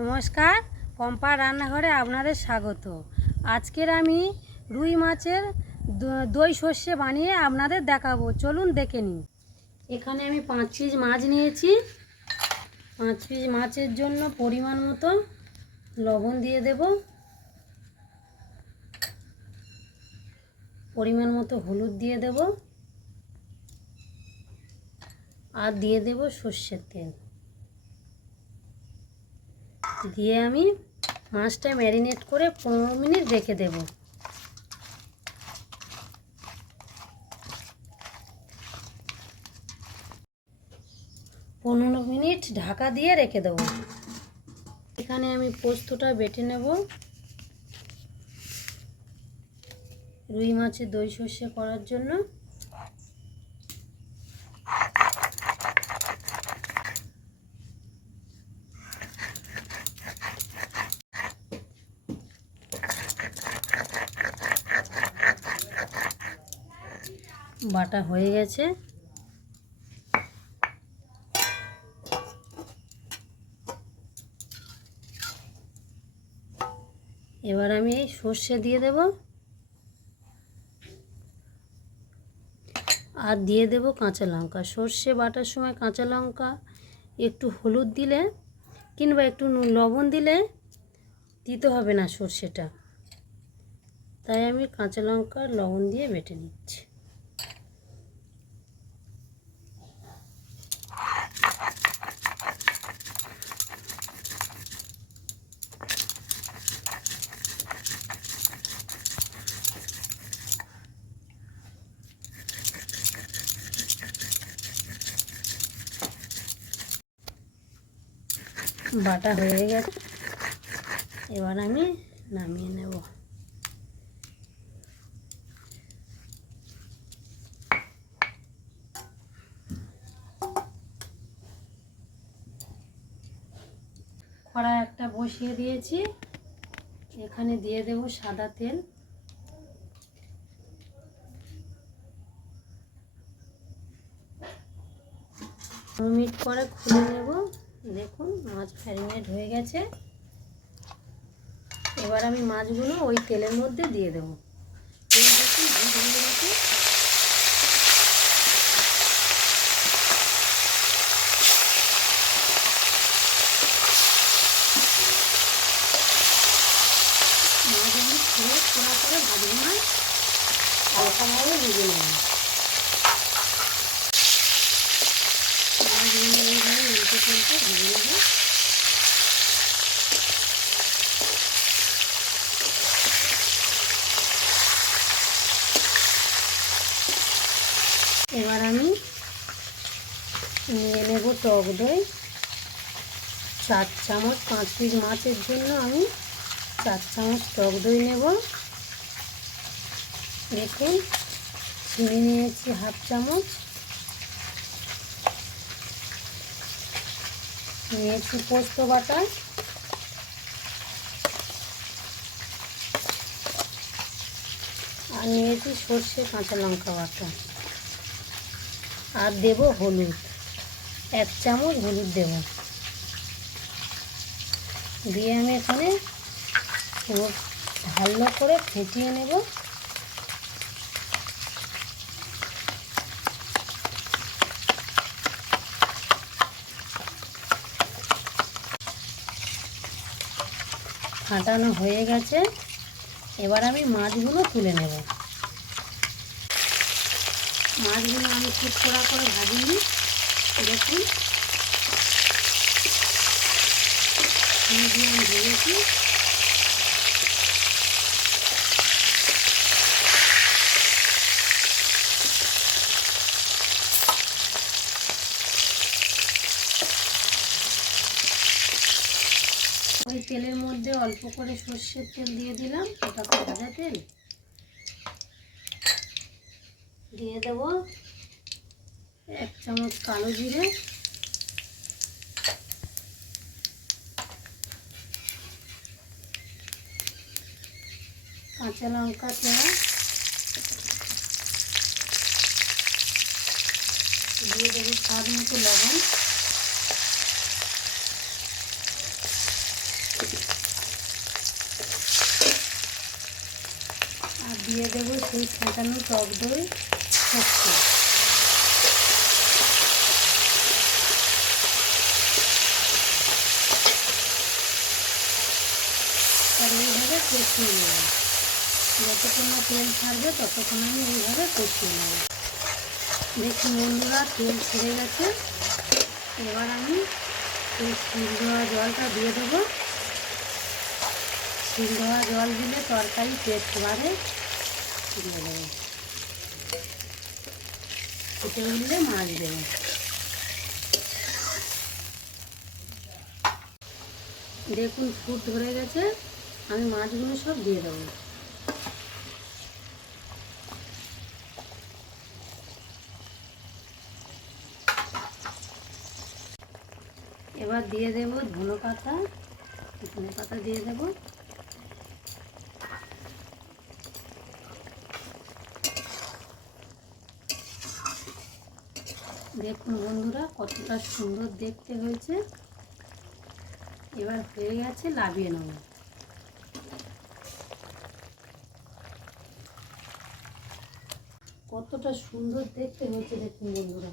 নমস্কার, পম্পা রান্নাঘরে আপনাদের স্বাগত। আজকের আমি রুই মাছের দই সর্ষে বানিয়ে আপনাদের দেখাবো। চলুন দেখে নিন। এখানে আমি 5 পিস মাছ নিয়েছি। 5 পিস মাছের জন্য পরিমাণ মতো লবণ দিয়ে দেব, পরিমাণ মতো হলুদ দিয়ে দেব, আর দিয়ে দেব সর্ষের তেল। দিয়ে আমি মাছটা ম্যারিনেট করে 15 মিনিট রেখে দেব। পনেরো মিনিট ঢাকা দিয়ে রেখে দেব। এখানে আমি পোস্তটা বেটে নেব। রুই মাছের দই সর্ষে করার জন্য বাটা হয়ে গেছে। এবার আমি এই সর্ষে দিয়ে দেব, আর দিয়ে দেব কাঁচা লঙ্কা। সর্ষে বাটার সময় কাঁচা লঙ্কা, একটু হলুদ দিলে কিংবা একটু লবণ দিলে দিতে হবে না সর্ষেটা, তাই আমি কাঁচা লঙ্কা লবণ দিয়ে বেটে নিচ্ছি। বাটা হয়ে গেছে, এবার আমি নামিয়ে নেব। কড়াই একটা বসিয়ে দিয়েছি, এখানে দিয়ে দেব সাদা তেল। মিনিট পরে খুলে নেব। দেখুন মাছ ম্যারিনেট হয়ে গেছে। এবার আমি মাছগুলো ওই তেলের মধ্যে দিয়ে দেবো। তেল দেখুন ঘুরে গেছে। মাছ আমি খুলে খোলা করে ভাজবো না, হালকাভাবে ভেজে নেব। মাছগুলো এইভাবে উল্টে পাল্টে ভেজে নেব। এবার আমি নিয়ে নেব টক দই 4 চামচ। 5 পিস মাছের জন্য আমি 4 চামচ টক দই নেব। দেখুন চিনি নিয়েছি হাফ চামচ, নিয়েছি পোস্ত বাটা, আর নিয়েছি সর্ষে কাঁচা লঙ্কা বাটা, আর দেব হলুদ 1 চামচ হলুদ দেব। দিয়ে আমি এখানে ভালো করে ফেটিয়ে নেব। ফাটানো হয়ে গেছে, এবার আমি মাছগুলো তুলে নেব। মাছগুলো আমি খুব কড়া করে ভাজিনি। দেখুন মিডিয়াম দিয়েছি। ওই তেলের মধ্যে অল্প করে সর্ষের তেল দিয়ে দিলাম, ওটা তো ভাজা তেল। দিয়ে দেব 1 চামচ কালো জিরে, কাঁচা লঙ্কা পেঁয়াজ, দিয়ে দেবো স্বাদ মতো লবণ, দিয়ে দেবো সেই ফেটানো টক দই সর্ষে। আর এইভাবে কষিয়ে নেব, যতক্ষণ না তেল ছাড়বে ততক্ষণ আমি এইভাবে কষিয়ে নেব। দেখুন বন্ধুরা, তেল ছেড়ে গেছে। এবার আমি এই শিল দেওয়া জলটা দিয়ে দেবো। শিল দেওয়া জল দিলে তরকারি টেস্ট বাড়ে। দিয়ে দেবো, ফুটে উঠলে মাছ দেবো। দেখুন ফুট ধরে গেছে, আমি মাছগুলো সব দিয়ে দেবো। এবার দিয়ে দেব ধনে পাতা। ধনে পাতা দিয়ে দেব। দেখুন বন্ধুরা কতটা সুন্দর দেখতে হয়েছে। এবার হয়ে গেছে, নামিয়ে নেব। কতটা সুন্দর দেখতে হয়েছে দেখুন বন্ধুরা।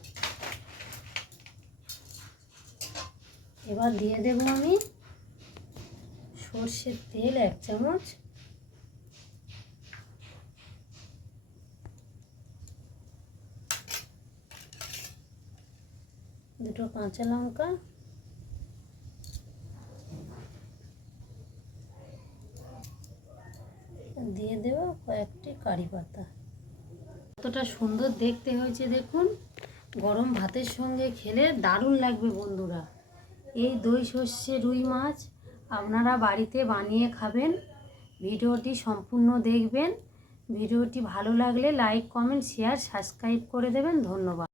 এবার দিয়ে দেব আমি সর্ষের তেল 1 চামচ। দুটো কাঁচা লঙ্কা, দিয়ে দেব কয়েকটি কারি পাতা। কতটা সুন্দর দেখতে হয়েছে দেখুন। গরম ভাতের সঙ্গে খেলে দারুণ লাগবে বন্ধুরা। এই দই সর্ষে রুই মাছ আপনারা বাড়িতে বানিয়ে খাবেন। ভিডিওটি সম্পূর্ণ দেখবেন। ভিডিওটি ভালো লাগলে লাইক, কমেন্ট, শেয়ার, সাবস্ক্রাইব করে দেবেন। ধন্যবাদ।